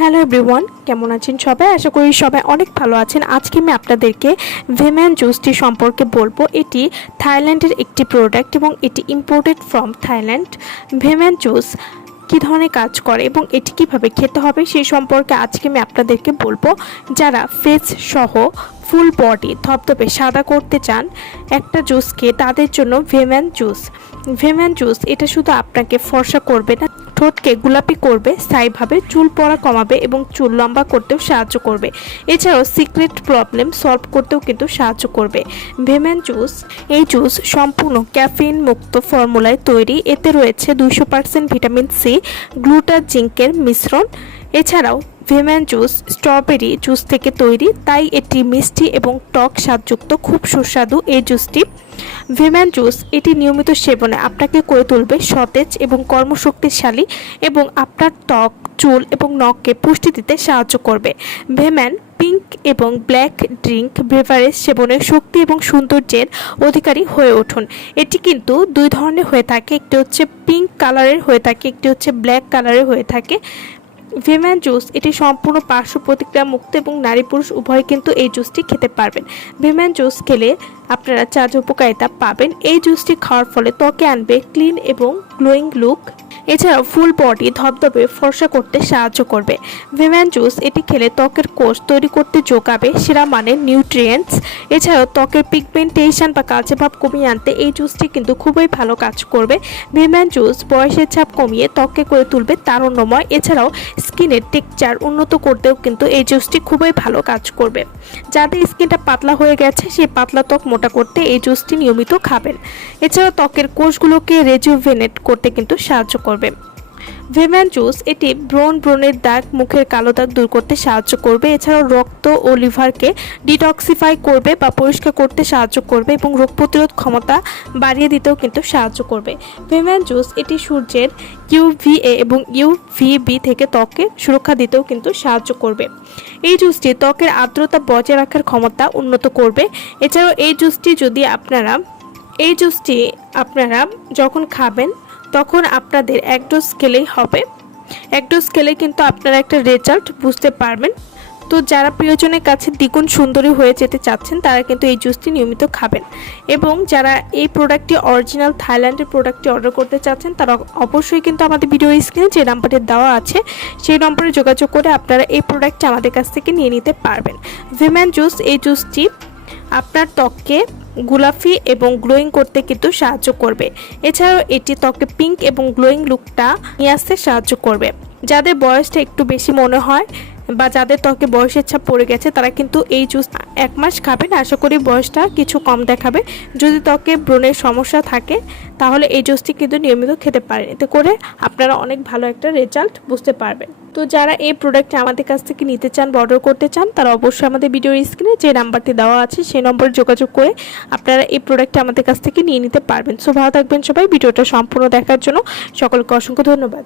Hello everyone, কেমন আছেন সবাই? আশা করি সবাই অনেক ভালো আছেন। আজকে আমি আপনাদেরকে ভেম্যান জুসটি সম্পর্কে বলবো। এটি থাইল্যান্ডের একটি প্রোডাক্ট এবং এটি ইম্পোর্টেড ফ্রম থাইল্যান্ড। ভেম্যান জুস কী ধরনের কাজ করে এবং এটি কিভাবে খেতে হবে সেই সম্পর্কে আজকে আমি আপনাদেরকে বলবো। যারা ফেস সহ ফুল বডি ধপধপে সাদা করতে চান একটা জুস খেয়ে, তাদের জন্য ভেম্যান জুস এটা শুধু আপনাকে ফর্সা করবে না, ঠোঁটকে গোলাপি করবে, স্থায়ীভাবে চুল পড়া কমাবে এবং চুল লম্বা করতেও সাহায্য করবে। এছাড়াও সিক্রেট প্রবলেম সলভ করতেও কিন্তু সাহায্য করবে ভেম্যান জুস। এই জুস সম্পূর্ণ ক্যাফিন মুক্ত ফর্মুলায় তৈরি। এতে রয়েছে 200% ভিটামিন সি, গ্লুটা জিঙ্কের মিশ্রণ। এছাড়াও ভেম্যান জুস স্ট্রবেরি জুস থেকে তৈরি, তাই এটি মিষ্টি এবং টক স্বাদযুক্ত, খুব সুস্বাদু এই জুসটি। ভেম্যান জুস এটি নিয়মিত সেবনে আপনাকে করে তুলবে সতেজ এবং কর্মশক্তিশালী এবং আপনার ত্বক, চুল এবং নখকে পুষ্টি দিতে সাহায্য করবে। ভেম্যান পিঙ্ক এবং ব্ল্যাক ড্রিঙ্ক বেভারেজ সেবনের শক্তি এবং সৌন্দর্যের অধিকারী হয়ে উঠুন। এটি কিন্তু দুই ধরনের হয়ে থাকে, একটি হচ্ছে পিঙ্ক কালারের হয়ে থাকে, একটি হচ্ছে ব্ল্যাক কালারের হয়ে থাকে। ভেম্যান জুস এটি সম্পূর্ণ পার্শ্ব প্রতিক্রিয়া মুক্ত এবং নারী পুরুষ উভয় কিন্তু এই জুসটি খেতে পারবেন। ভেম্যান জুস খেলে আপনারা 4 উপকারিতা পাবেন। এই জুসটি খাওয়ার ফলে ত্বকে আনবে ক্লিন এবং গ্লোয়িং লুক। এছাড়াও ফুল বডি ধপধপে ফর্সা করতে সাহায্য করবে। ভেম্যান জুস এটি খেলে ত্বকের কোষ তৈরি করতে যোগাবে সেরা মানের নিউট্রিয়েন্টস। এছাড়াও ত্বকের পিগমেন্টেশন বা কালচে ভাব কমিয়ে আনতে এই জুসটি কিন্তু খুবই ভালো কাজ করবে। ভেম্যান জুস বয়সের ছাপ কমিয়ে ত্বককে করে তুলবে তারুণ্যময়। এছাড়াও স্কিনের টেক্সচার উন্নত করতেও কিন্তু এই জুসটি খুবই ভালো কাজ করবে। যাদের স্কিনটা পাতলা হয়ে গেছে সেই পাতলা ত্বক মোটা করতে এই জুসটি নিয়মিত খাবেন। এছাড়াও ত্বকের কোষগুলোকে রেজুভেনেট করতে কিন্তু সাহায্য করবে। ভেম্যান জুস এটি ব্রণের দাগ, মুখের কালো দাগ দূর করতে সাহায্য করবে। এছাড়াও রক্ত ও লিভারকে ডিটক্সিফাই করবে বা পরিষ্কার করতে সাহায্য করবে এবং রোগ প্রতিরোধ ক্ষমতা বাড়িয়ে দিতেও কিন্তু সাহায্য করবে। ভেম্যান জুস এটি সূর্যের ইউভিএ এবং ইউভিবি থেকে ত্বককে সুরক্ষা দিতেও কিন্তু সাহায্য করবে। এই জুসটি ত্বকের আর্দ্রতা বজায় রাখার ক্ষমতা উন্নত করবে। এছাড়াও এই জুসটি আপনারা যখন খাবেন তখন আপনাদের এক ডোজ খেলেই হবে। এক ডোজ খেলে কিন্তু আপনারা একটা রেজাল্ট বুঝতে পারবেন। তো যারা প্রিয়জনের কাছে দ্বিগুণ সুন্দরী হয়ে যেতে চাচ্ছেন তারা কিন্তু এই জুসটি নিয়মিত খাবেন। এবং যারা এই প্রোডাক্টটি অরিজিনাল থাইল্যান্ডের প্রোডাক্টটি অর্ডার করতে চাচ্ছেন তারা অবশ্যই কিন্তু আমাদের ভিডিও স্ক্রিনে যে নাম্বারটি দেওয়া আছে সেই নম্বরে যোগাযোগ করে আপনারা এই প্রোডাক্টটি আমাদের কাছ থেকে নিয়ে নিতে পারবেন। ভেম্যান জুস এই জুসটি আপনার ত্বককে গোলাপি এবং গ্লোয়িং করতে কিন্তু সাহায্য করবে। এছাড়াও এটি ত্বকে পিঙ্ক এবং গ্লোয়িং লুকটা নিয়ে আসতে সাহায্য করবে। যাদের বয়সটা একটু বেশি মনে হয় বা যাদের ত্বকে বয়সের ছাপ পড়ে গেছে তারা কিন্তু এই জুস 1 মাস খাবেন, আশা করি বয়সটা কিছু কম দেখাবে। যদি ত্বকে ব্রণের সমস্যা থাকে তাহলে এই জুসটি কিন্তু নিয়মিত খেতে পারেন, এতে করে আপনারা অনেক ভালো একটা রেজাল্ট বুঝতে পারবেন। তো যারা এই প্রোডাক্টটি আমাদের কাছ থেকে নিতে চান বা অর্ডার করতে চান তারা অবশ্যই আমাদের ভিডিওর স্ক্রিনে যে নাম্বারটি দেওয়া আছে সেই নম্বরে যোগাযোগ করে আপনারা এই প্রোডাক্টটি আমাদের কাছ থেকে নিয়ে নিতে পারবেন। সো ভালো থাকবেন সবাই। ভিডিওটা সম্পূর্ণ দেখার জন্য সকলকে অসংখ্য ধন্যবাদ।